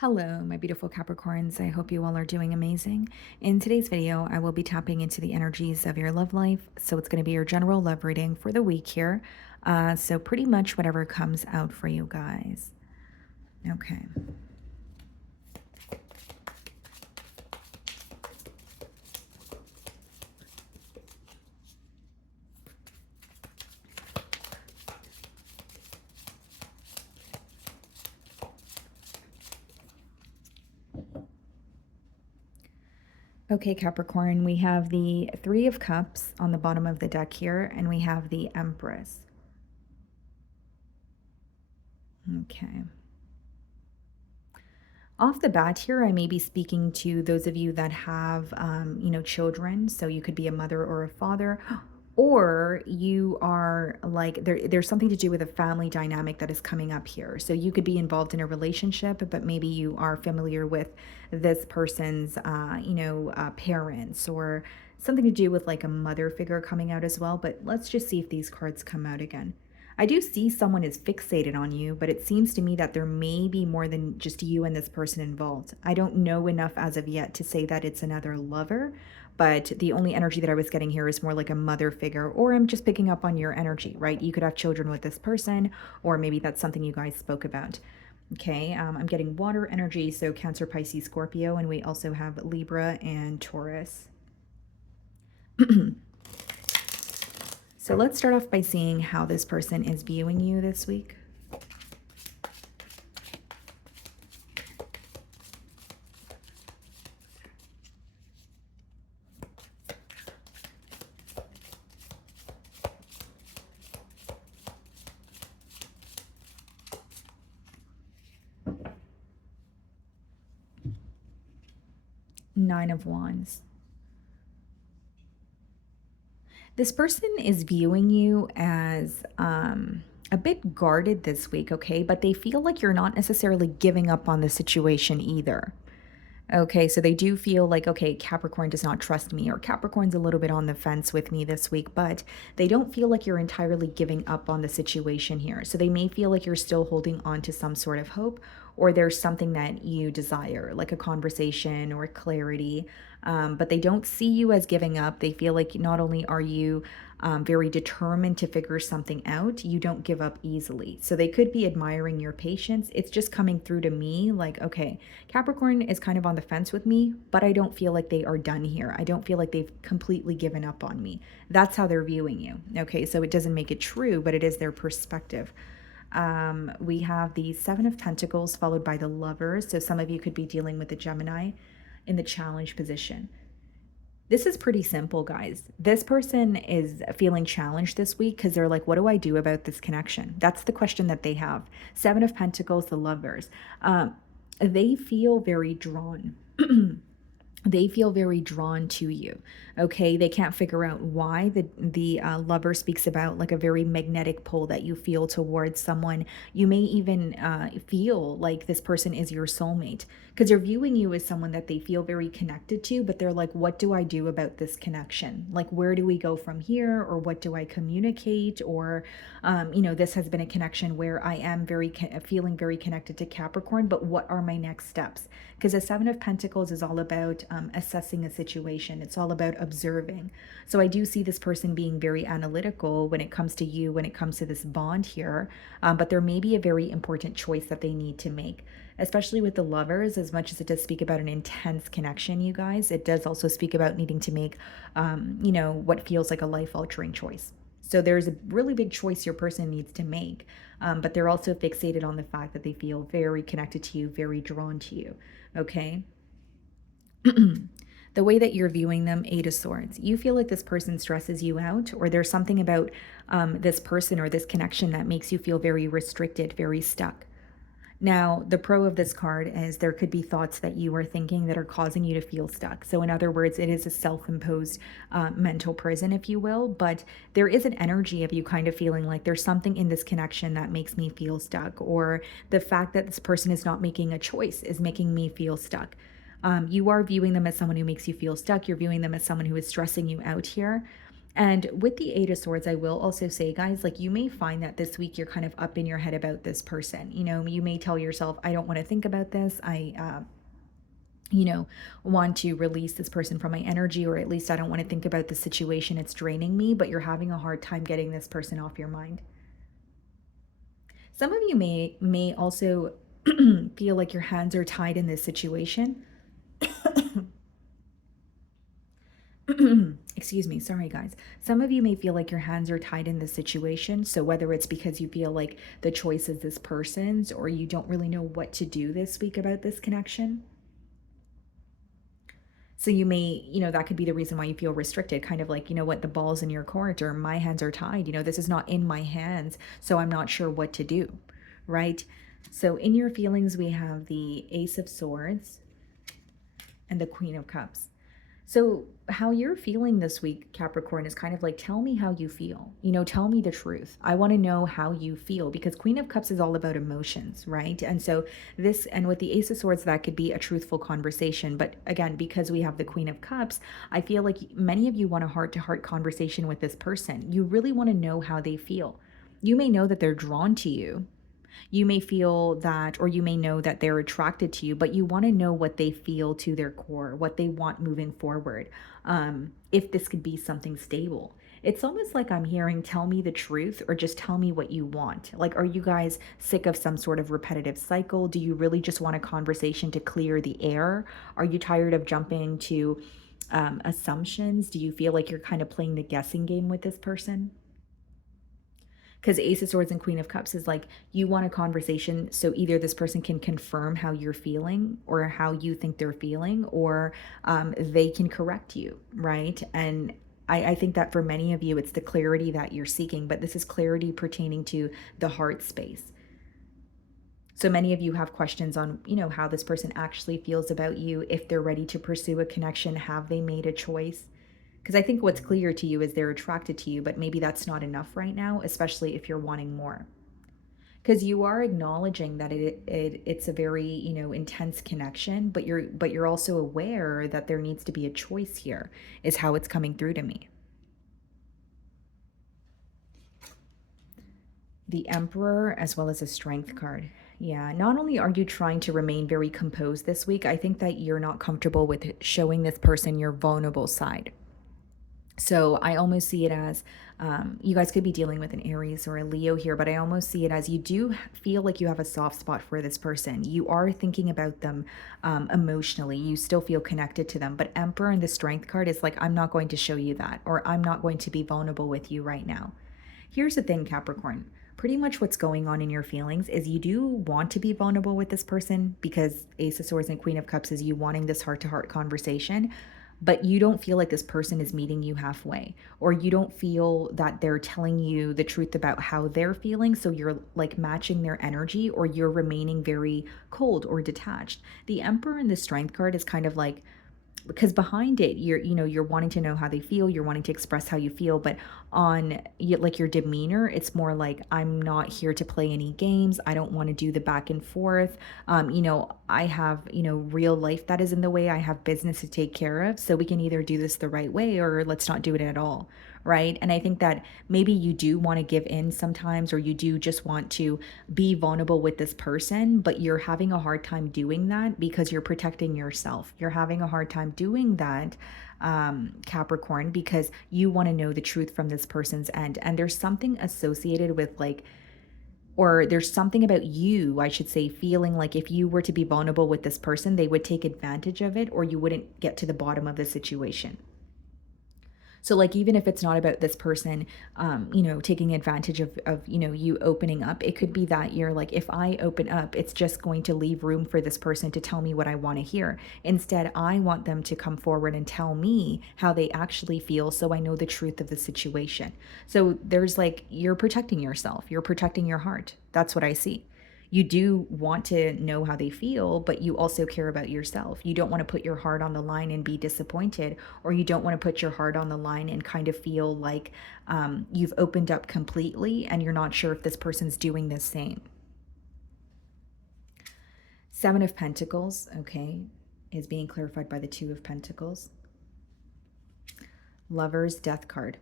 Hello, my beautiful Capricorns. I hope you all are doing amazing. In today's video, I will be tapping into the energies of your love life. So it's going to be your general love reading for the week here. So pretty much whatever comes out for you guys. Okay. Okay, Capricorn, we have the Three of Cups on the bottom of the deck here, and we have the Empress. Okay. Off the bat here, I may be speaking to those of you that have, children. So you could be a mother or a father, or you are like, there's something to do with a family dynamic that is coming up here. So you could be involved in a relationship, but maybe you are familiar with this person's, parents, or something to do with like a mother figure coming out as well. But let's just see if these cards come out again. I do see someone is fixated on you, but it seems to me that there may be more than just you and this person involved. I don't know enough as of yet to say that it's another lover, but the only energy that I was getting here is more like a mother figure, or I'm just picking up on your energy, right? You could have children with this person, or maybe that's something you guys spoke about. Okay, I'm getting water energy, so Cancer, Pisces, Scorpio, and we also have Libra and Taurus. So let's start off by seeing how this person is viewing you this week. Nine of Wands. This person is viewing you as a bit guarded this week, okay? But they feel like you're not necessarily giving up on the situation either. Okay, so they do feel like, okay, Capricorn does not trust me, or Capricorn's a little bit on the fence with me this week, but they don't feel like you're entirely giving up on the situation here. So they may feel like you're still holding on to some sort of hope, or there's something that you desire, like a conversation or clarity, but they don't see you as giving up. They feel like not only are you very determined to figure something out, you don't give up easily. So they could be admiring your patience. It's just coming through to me like, okay, Capricorn is kind of on the fence with me, but I don't feel like they are done here. I don't feel like they've completely given up on me. That's how they're viewing you. Okay, so it doesn't make it true, but it is their perspective. We have the Seven of Pentacles followed by the Lovers. So some of you could be dealing with the Gemini in the challenge position. This is pretty simple, guys. This person is feeling challenged this week because they're like, what do I do about this connection? That's the question that they have. Seven of Pentacles, the Lovers. They feel very drawn. They feel very drawn to you. Okay, they can't figure out why. The lover speaks about like a very magnetic pull that you feel towards someone. You may even feel like this person is your soulmate because they're viewing you as someone that they feel very connected to, but they're like, what do I do about this connection? Like, where do we go from here? Or what do I communicate? Or this has been a connection where I am feeling very connected to Capricorn, but what are my next steps? Because the Seven of Pentacles is all about assessing a situation. It's all about observing. So I do see this person being very analytical when it comes to you, when it comes to this bond here. But there may be a very important choice that they need to make, especially with the Lovers. As much as it does speak about an intense connection, you guys, it does also speak about needing to make, what feels like a life-altering choice. So there's a really big choice your person needs to make, but they're also fixated on the fact that they feel very connected to you, very drawn to you, okay? The way that you're viewing them, Eight of Swords, you feel like this person stresses you out, or there's something about this person or this connection that makes you feel very restricted, very stuck. Now, the pro of this card is there could be thoughts that you are thinking that are causing you to feel stuck. So in other words, it is a self-imposed mental prison, if you will, but there is an energy of you kind of feeling like there's something in this connection that makes me feel stuck, or the fact that this person is not making a choice is making me feel stuck. You are viewing them as someone who makes you feel stuck. You're viewing them as someone who is stressing you out here. And with the Eight of Swords, I will also say, guys, like you may find that this week you're kind of up in your head about this person. You know, you may tell yourself, I don't want to think about this. You know, want to release this person from my energy, or at least I don't want to think about the situation. It's draining me, but you're having a hard time getting this person off your mind. Some of you may also feel like your hands are tied in this situation. Excuse me, sorry guys. Some of you may feel like your hands are tied in this situation. So whether it's because you feel like the choice is this person's, or you don't really know what to do this week about this connection. So you may, that could be the reason why you feel restricted, kind of like, what, the ball's in your court, or my hands are tied. This is not in my hands, so I'm not sure what to do, right? So in your feelings, we have the Ace of Swords and the Queen of Cups. So how you're feeling this week, Capricorn, is kind of like, tell me how you feel. Tell me the truth. I want to know how you feel, because Queen of Cups is all about emotions, right? And so and with the Ace of Swords, that could be a truthful conversation. But again, because we have the Queen of Cups, I feel like many of you want a heart-to-heart conversation with this person. You really want to know how they feel. You may know that they're drawn to you. You may feel that, or you may know that they're attracted to you, but you want to know what they feel to their core, what they want moving forward. If this could be something stable. It's almost like I'm hearing, tell me the truth, or just tell me what you want. Like, are you guys sick of some sort of repetitive cycle? Do you really just want a conversation to clear the air? Are you tired of jumping to assumptions? Do you feel like you're kind of playing the guessing game with this person? Because Ace of Swords and Queen of Cups is like, you want a conversation, so either this person can confirm how you're feeling or how you think they're feeling, or they can correct you, right? And I think that for many of you, it's the clarity that you're seeking, but this is clarity pertaining to the heart space. So many of you have questions on, how this person actually feels about you, if they're ready to pursue a connection, have they made a choice? Because I think what's clear to you is they're attracted to you, but maybe that's not enough right now, especially if you're wanting more. Because you are acknowledging that it's a very, intense connection, but you're also aware that there needs to be a choice here, is how it's coming through to me. The Emperor, as well as a Strength card. Yeah, not only are you trying to remain very composed this week, I think that you're not comfortable with showing this person your vulnerable side. So I almost see it as, you guys could be dealing with an Aries or a Leo here, but I almost see it as you do feel like you have a soft spot for this person. You are thinking about them emotionally. You still feel connected to them. But Emperor and the Strength card is like, I'm not going to show you that, or I'm not going to be vulnerable with you right now. Here's the thing, Capricorn. Pretty much what's going on in your feelings is you do want to be vulnerable with this person, because Ace of Swords and Queen of Cups is you wanting this heart-to-heart conversation, but you don't feel like this person is meeting you halfway, or you don't feel that they're telling you the truth about how they're feeling. So you're like matching their energy, or you're remaining very cold or detached. The Emperor and the Strength card is kind of like, because behind it you're wanting to know how they feel, you're wanting to express how you feel, but on like your demeanor, it's more like, I'm not here to play any games, I don't want to do the back and forth. I have real life that is in the way, I have business to take care of, so we can either do this the right way, or let's not do it at all, right? And I think that maybe you do want to give in sometimes, or you do just want to be vulnerable with this person, but you're having a hard time doing that because you're protecting yourself. You're having a hard time doing that, Capricorn, because you want to know the truth from this person's end. And there's something associated with like, or there's something about you, I should say, feeling like if you were to be vulnerable with this person, they would take advantage of it, or you wouldn't get to the bottom of the situation. So like, even if it's not about this person, taking advantage of, you opening up, it could be that you're like, if I open up, it's just going to leave room for this person to tell me what I want to hear. Instead, I want them to come forward and tell me how they actually feel, so I know the truth of the situation. So there's like, you're protecting yourself, you're protecting your heart. That's what I see. You do want to know how they feel, but you also care about yourself. You don't want to put your heart on the line and be disappointed, or you don't want to put your heart on the line and kind of feel like you've opened up completely and you're not sure if this person's doing the same. Seven of Pentacles, okay, is being clarified by the Two of Pentacles. Lovers, Death card.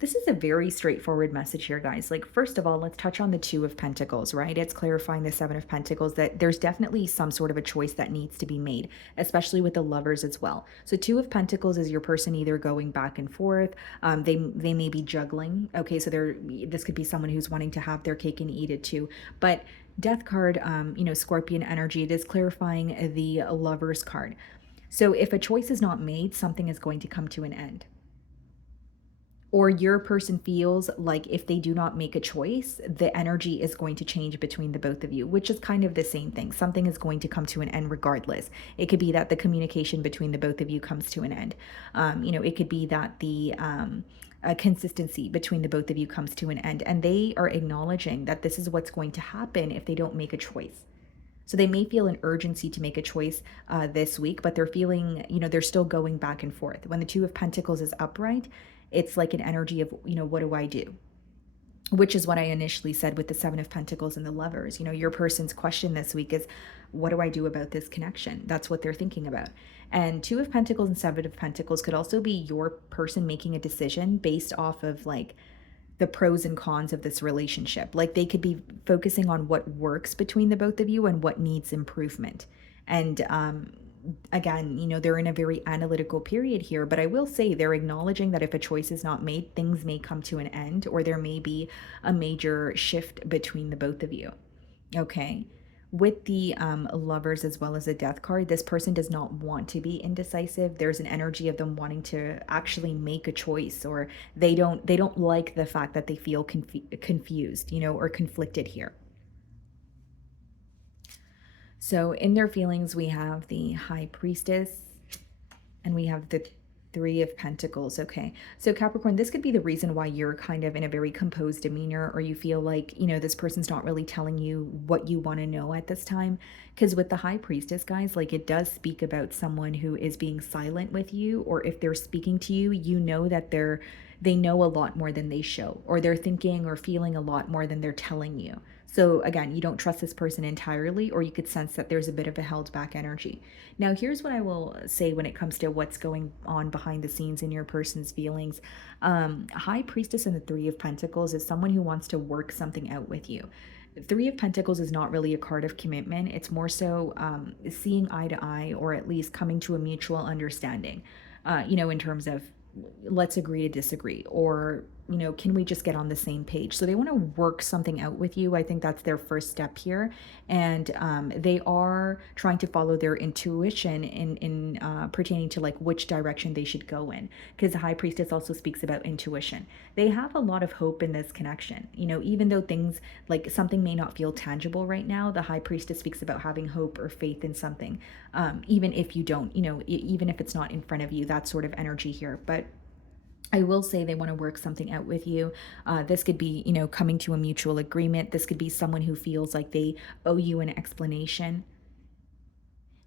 This is a very straightforward message here, guys. Like, first of all, let's touch on the Two of Pentacles, right? It's clarifying the Seven of Pentacles that there's definitely some sort of a choice that needs to be made, especially with the lovers as well. So, Two of Pentacles is your person either going back and forth. They may be juggling. Okay, so this could be someone who's wanting to have their cake and eat it too. But Death card, Scorpion energy, it is clarifying the Lovers card. So, if a choice is not made, something is going to come to an end, or your person feels like if they do not make a choice, the energy is going to change between the both of you, which is kind of the same thing. Something is going to come to an end regardless. It could be that the communication between the both of you comes to an end. It could be that the consistency between the both of you comes to an end, and they are acknowledging that this is what's going to happen if they don't make a choice. So they may feel an urgency to make a choice this week, but they're feeling, they're still going back and forth. When the Two of Pentacles is upright, it's like an energy of, what do I do? Which is what I initially said with the Seven of Pentacles and the Lovers. Your person's question this week is, what do I do about this connection? That's what they're thinking about. And Two of Pentacles and Seven of Pentacles could also be your person making a decision based off of like the pros and cons of this relationship. Like they could be focusing on what works between the both of you and what needs improvement. And again, they're in a very analytical period here, but I will say they're acknowledging that if a choice is not made, things may come to an end, or there may be a major shift between the both of you. Okay. With the Lovers as well as the Death card, this person does not want to be indecisive. There's an energy of them wanting to actually make a choice, or they don't like the fact that they feel confused, or conflicted here. So in their feelings, we have the High Priestess and we have the Three of Pentacles. Okay, so Capricorn, this could be the reason why you're kind of in a very composed demeanor, or you feel like, this person's not really telling you what you want to know at this time. Because with the High Priestess, guys, like it does speak about someone who is being silent with you, or if they're speaking to you, that they know a lot more than they show, or they're thinking or feeling a lot more than they're telling you. So again, you don't trust this person entirely, or you could sense that there's a bit of a held back energy. Now, here's what I will say when it comes to what's going on behind the scenes in your person's feelings. High Priestess and the Three of Pentacles is someone who wants to work something out with you. Three of Pentacles is not really a card of commitment. It's more so seeing eye to eye, or at least coming to a mutual understanding, in terms of let's agree to disagree, or can we just get on the same page? So they want to work something out with you. I think that's their first step here, and they are trying to follow their intuition in pertaining to like which direction they should go in, because the High Priestess also speaks about intuition. They have a lot of hope in this connection, even though things like something may not feel tangible right now. The High Priestess speaks about having hope or faith in something, even if you don't, even if it's not in front of you, that sort of energy here. But I will say they want to work something out with you. This could be, coming to a mutual agreement. This could be someone who feels like they owe you an explanation.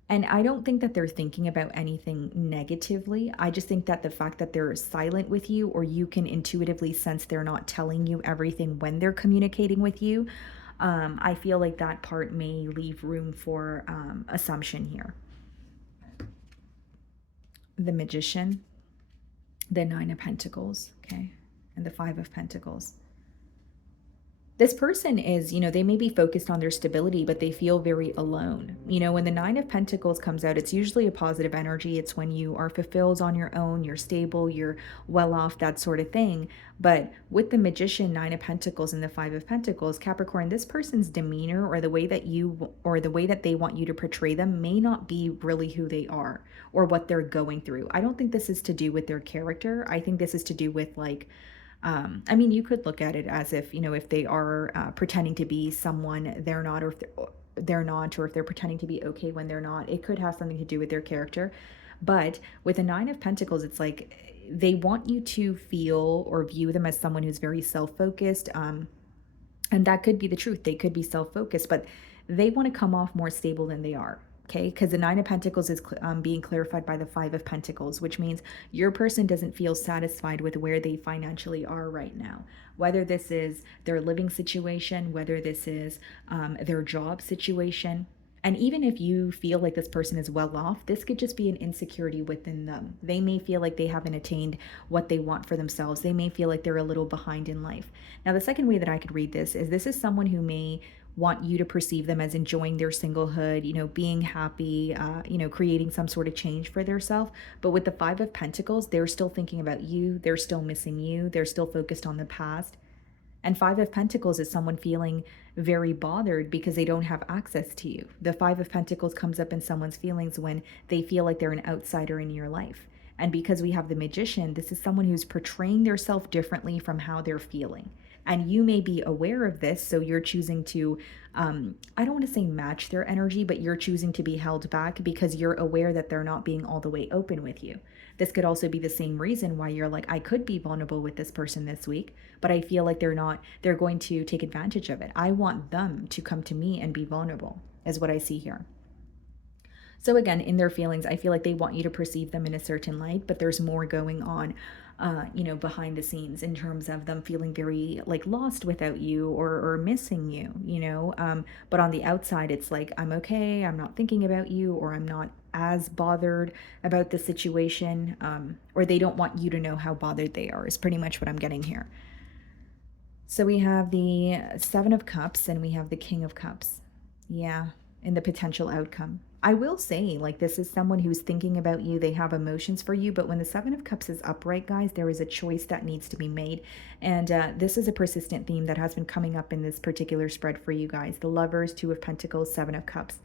And I don't think that they're thinking about anything negatively. I just think that the fact that they're silent with you, or you can intuitively sense they're not telling you everything when they're communicating with you, I feel like that part may leave room for assumption here. The Magician, the Nine of Pentacles, okay, and the Five of Pentacles. This person is, they may be focused on their stability, but they feel very alone. When the Nine of Pentacles comes out, it's usually a positive energy. It's when you are fulfilled on your own, you're stable, you're well off, that sort of thing. But with the Magician, Nine of Pentacles, and the Five of Pentacles, Capricorn, this person's demeanor, or the way that they want you to portray them, may not be really who they are or what they're going through. I don't think this is to do with their character. I think this is to do with like, you could look at it as if, if they are pretending to be someone they're not, or if they're not, or if they're pretending to be okay when they're not. It could have something to do with their character. But with the Nine of Pentacles, it's like they want you to feel or view them as someone who's very self-focused. And that could be the truth. They could be self-focused, but they want to come off more stable than they are. Okay, because the Nine of Pentacles is being clarified by the Five of Pentacles, which means your person doesn't feel satisfied with where they financially are right now. Whether this is their living situation, whether this is their job situation, And even if you feel like this person is well off, this could just be an insecurity within them. They may feel like they haven't attained what they want for themselves. They may feel like they're a little behind in life. Now, the second way that I could read this is someone who may want you to perceive them as enjoying their singlehood, being happy, creating some sort of change for themselves. But with the Five of Pentacles, they're still thinking about you. They're still missing you. They're still focused on the past. And Five of Pentacles is someone feeling very bothered because they don't have access to you. The Five of Pentacles comes up in someone's feelings when they feel like they're an outsider in your life. And because we have the Magician, this is someone who's portraying their self differently from how they're feeling. And you may be aware of this, so you're choosing to, I don't want to say match their energy, but you're choosing to be held back because you're aware that they're not being all the way open with you. This could also be the same reason why you're like, I could be vulnerable with this person this week, but I feel like they're going to take advantage of it. I want them to come to me and be vulnerable, is what I see here. So again, in their feelings, I feel like they want you to perceive them in a certain light, but there's more going on, behind the scenes in terms of them feeling very like lost without you or missing you. But on the outside, it's like, I'm okay, I'm not thinking about you, or I'm not as bothered about the situation, or they don't want you to know how bothered they are, is pretty much what I'm getting here. So we have the Seven of Cups and we have the King of Cups. Yeah, in the potential outcome. I will say, like, this is someone who's thinking about you. They have emotions for you. But when the Seven of Cups is upright, guys, there is a choice that needs to be made. And this is a persistent theme that has been coming up in this particular spread for you guys. The Lovers, Two of Pentacles, Seven of Cups.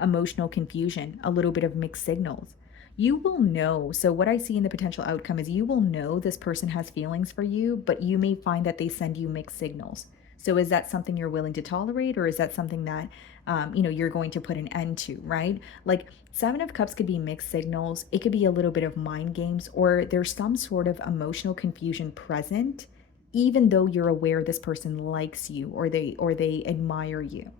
Emotional confusion, a little bit of mixed signals. You will know. So, what I see in the potential outcome is you will know this person has feelings for you, but you may find that they send you mixed signals. So, is that something you're willing to tolerate, or is that something that, you're going to put an end to, right? Like, Seven of Cups could be mixed signals. It could be a little bit of mind games, or there's some sort of emotional confusion present, even though you're aware this person likes you or they admire you.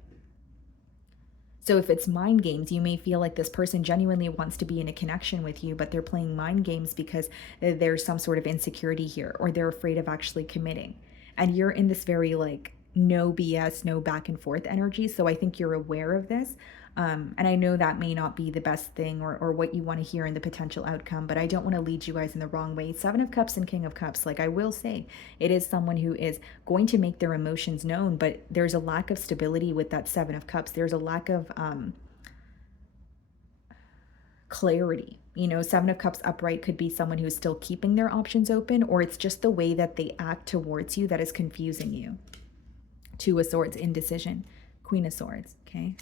So if it's mind games, you may feel like this person genuinely wants to be in a connection with you, but they're playing mind games because there's some sort of insecurity here, or they're afraid of actually committing. And you're in this very like no BS, no back and forth energy. So I think you're aware of this. And I know that may not be the best thing or what you want to hear in the potential outcome, but I don't want to lead you guys in the wrong way. Seven of Cups and King of Cups, like I will say, it is someone who is going to make their emotions known, but there's a lack of stability with that Seven of Cups. There's a lack of clarity. Seven of Cups upright could be someone who's still keeping their options open, or it's just the way that they act towards you that is confusing you. Two of Swords, indecision. Queen of Swords, okay?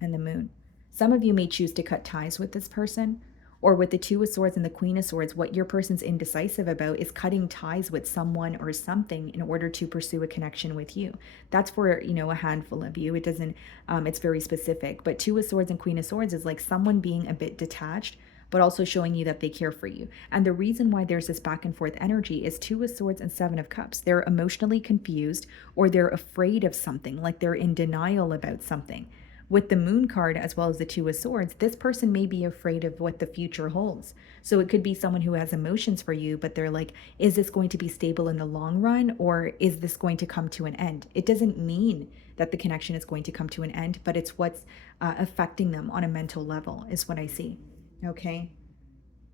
And the Moon. Some of you may choose to cut ties with this person, or with the Two of Swords and the Queen of Swords, what your person's indecisive about is cutting ties with someone or something in order to pursue a connection with you. That's for, a handful of you. It doesn't, it's very specific. But Two of Swords and Queen of Swords is like someone being a bit detached, but also showing you that they care for you. And the reason why there's this back and forth energy is Two of Swords and Seven of Cups. They're emotionally confused, or they're afraid of something, like they're in denial about something. With the Moon card, as well as the Two of Swords, this person may be afraid of what the future holds. So it could be someone who has emotions for you, but they're like, is this going to be stable in the long run, or is this going to come to an end? It doesn't mean that the connection is going to come to an end, but it's what's affecting them on a mental level is what I see. Okay?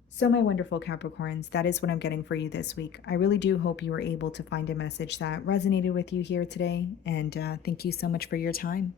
So my wonderful Capricorns, that is what I'm getting for you this week. I really do hope you were able to find a message that resonated with you here today, and thank you so much for your time.